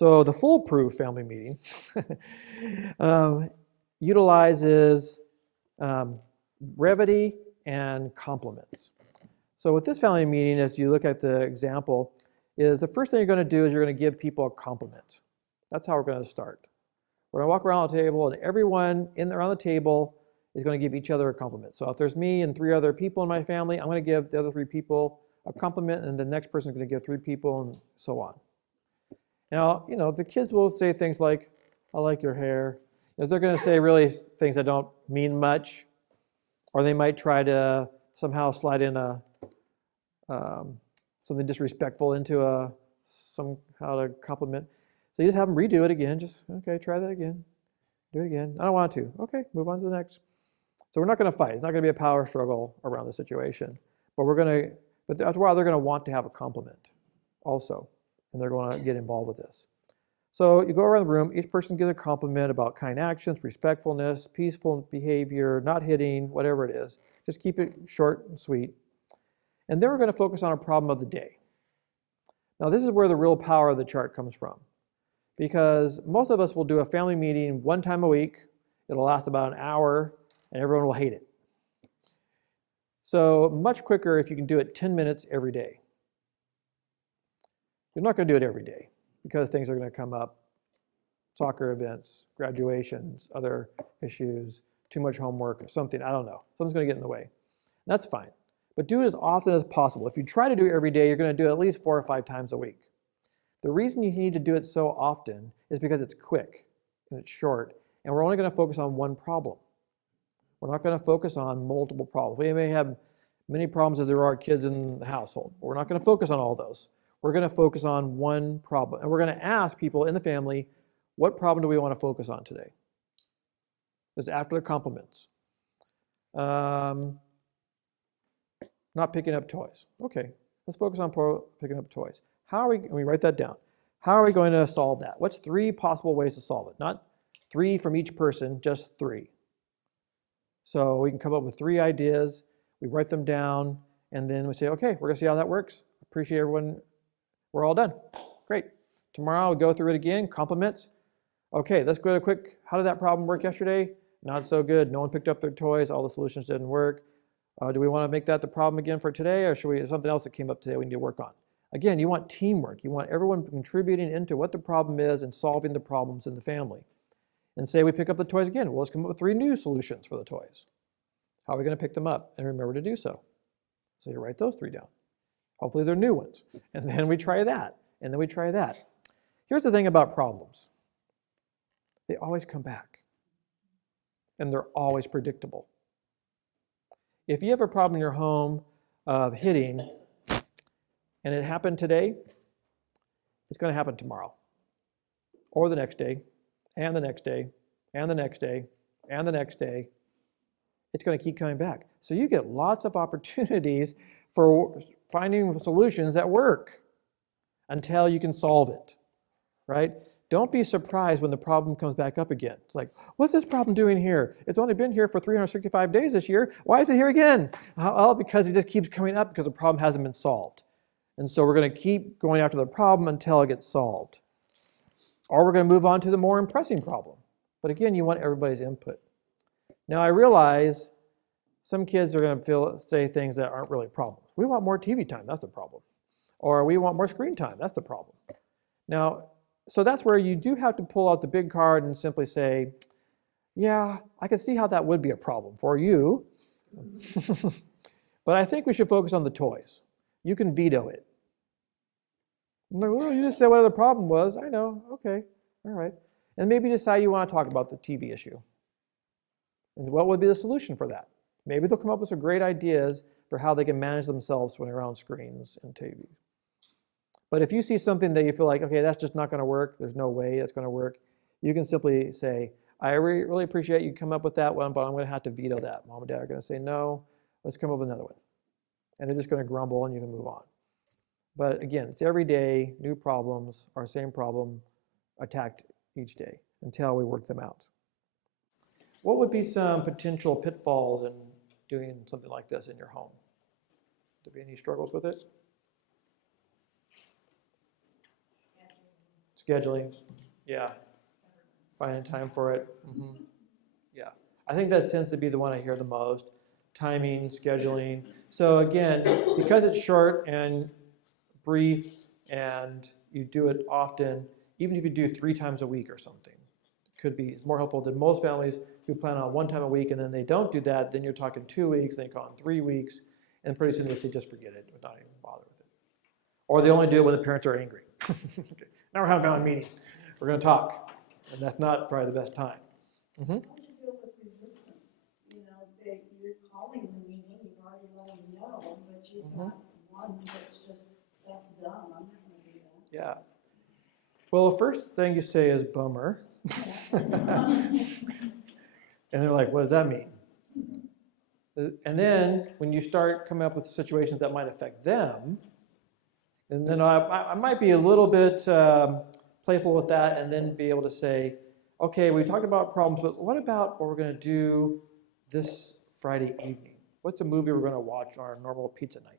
So the FoolProof Family Meeting utilizes brevity and compliments. So with this family meeting, as you look at the example, is the first thing you're going to do is you're going to give people a compliment. That's how we're going to start. We're going to walk around the table, and everyone around the table is going to give each other a compliment. So if there's me and 3 other people in my family, I'm going to give the other 3 people a compliment, and the next person is going to give 3 people, and so on. Now, the kids will say things like, "I like your hair." They're going to say really things that don't mean much, or they might try to somehow slide in something disrespectful into somehow to compliment. So you just have them redo it again. Just, okay, try that again. Do it again. I don't want to. Okay, move on to the next. So we're not going to fight. It's not going to be a power struggle around the situation. But that's why they're going to want to have a compliment also. And they're going to get involved with this. So you go around the room. Each person gives a compliment about kind actions, respectfulness, peaceful behavior, not hitting, whatever it is. Just keep it short and sweet. And then we're going to focus on a problem of the day. Now this is where the real power of the chart comes from. Because most of us will do a family meeting 1 time a week. It'll last about an hour, and everyone will hate it. So much quicker if you can do it 10 minutes every day. You're not going to do it every day because things are going to come up. Soccer events, graduations, other issues, too much homework or something, I don't know. Something's going to get in the way. That's fine. But do it as often as possible. If you try to do it every day, you're going to do it at least 4 or 5 times a week. The reason you need to do it so often is because it's quick and it's short, and we're only going to focus on one problem. We're not going to focus on multiple problems. We may have many problems as there are kids in the household, but we're not going to focus on all those. We're going to focus on one problem, and we're going to ask people in the family, what problem do we want to focus on today? Just after the compliments. Not picking up toys. Okay, let's focus on picking up toys. Let me write that down. How are we going to solve that? What's 3 possible ways to solve it? Not 3 from each person, just 3. So we can come up with 3 ideas, we write them down, and then we say, okay, we're going to see how that works. Appreciate everyone. We're all done. Great. Tomorrow we'll go through it again, compliments. Okay, let's go to a quick, how did that problem work yesterday? Not so good. No one picked up their toys. All the solutions didn't work. Do we want to make that the problem again for today, or should we something else that came up today we need to work on? Again, you want teamwork. You want everyone contributing into what the problem is and solving the problems in the family. And say we pick up the toys again. Well, let's come up with 3 new solutions for the toys. How are we going to pick them up? And remember to do so. So you write those 3 down. Hopefully they're new ones. And then we try that. And then we try that. Here's the thing about problems. They always come back. And they're always predictable. If you have a problem in your home of hitting, and it happened today, it's going to happen tomorrow, or the next day, and the next day, and the next day, and the next day. It's going to keep coming back. So you get lots of opportunities for finding solutions that work until you can solve it, right? Don't be surprised when the problem comes back up again. It's like, what's this problem doing here? It's only been here for 365 days this year. Why is it here again? Well, because it just keeps coming up because the problem hasn't been solved. And so we're going to keep going after the problem until it gets solved. Or we're going to move on to the more pressing problem. But again, you want everybody's input. Now I realize some kids are going to say things that aren't really problems. We want more TV time, that's the problem. Or we want more screen time, that's the problem. Now, so that's where you do have to pull out the big card and simply say, yeah, I can see how that would be a problem for you. But I think we should focus on the toys. You can veto it. I'm like, well, you just said what the problem was. I know, okay, all right. And maybe decide you want to talk about the TV issue. And what would be the solution for that? Maybe they'll come up with some great ideas for how they can manage themselves when they're on screens and TV. But if you see something that you feel like, okay, that's just not going to work, there's no way that's going to work, you can simply say, I really appreciate you come up with that one, but I'm going to have to veto that. Mom and Dad are going to say, no, let's come up with another one. And they're just going to grumble and you can move on. But again, it's every day, new problems, our same problem attacked each day until we work them out. What would be some potential pitfalls in doing something like this in your home? There be any struggles with it? Scheduling, yeah. Finding time for it. Yeah. I think that tends to be the one I hear the most. Timing, scheduling. So again, because it's short and brief and you do it often, even if you do 3 times a week or something, it could be more helpful than most families who plan on 1 time a week and then they don't do that, then you're talking 2 weeks, then you go on 3 weeks, and pretty soon they say just forget it, not even bother with it. Or they only do it when the parents are angry. Okay. Now we're having a family meeting. We're going to talk. And that's not probably the best time. How do you deal with resistance? You know, you're calling the meeting, you've already let them know, but you've got one that's just, that's dumb, I'm not going to do that. Yeah. Well, the first thing you say is bummer. And they're like, what does that mean? And then when you start coming up with situations that might affect them, and then I might be a little bit playful with that and then be able to say, okay, we talked about problems, but what about what we're going to do this Friday evening? What's a movie we're going to watch on our normal pizza night?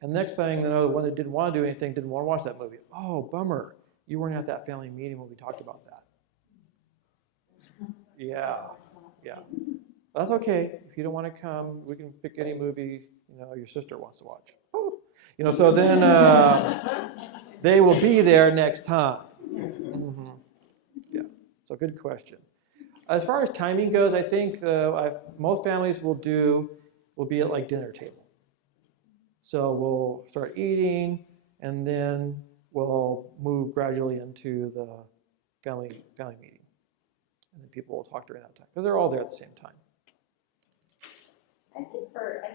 And the next thing, the one that didn't want to do anything, didn't want to watch that movie. Oh, bummer. You weren't at that family meeting when we talked about that. Yeah, yeah. That's okay. If you don't want to come, we can pick any movie, your sister wants to watch. Oh. So then they will be there next time. Yeah, so good question. As far as timing goes, I think most families will be at like dinner table. So we'll start eating, and then we'll move gradually into the family meeting. And then people will talk during that time, because they're all there at the same time. I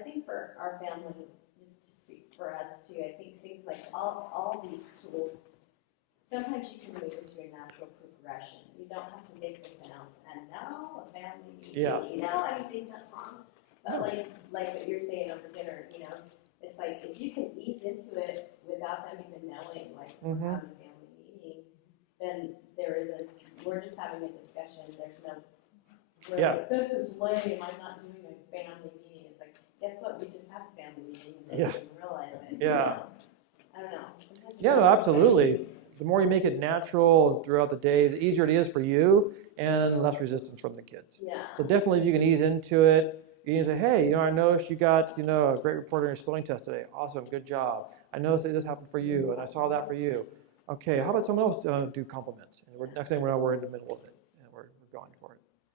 think for our family, just to speak for us too, I think things like all these tools, sometimes you can move into a natural progression. You don't have to make this announcement, and now a family meeting, anything that's wrong. But like what you're saying over dinner, it's like if you can ease into it without them even knowing, like we're having a family meeting, then we're just having a discussion. There's no, this is lame, I'm not doing a family meeting. It's like, guess what, we just had a family meeting and they didn't realize it. Yeah. I don't know. Yeah, no, absolutely. The more you make it natural throughout the day, the easier it is for you and less resistance from the kids. Yeah. So definitely if you can ease into it, you can say, hey, I noticed you got, a great report on your spelling test today. Awesome, good job. I noticed that this happened for you, and I saw that for you. Okay, how about someone else do compliments? And next thing we're in the middle of it.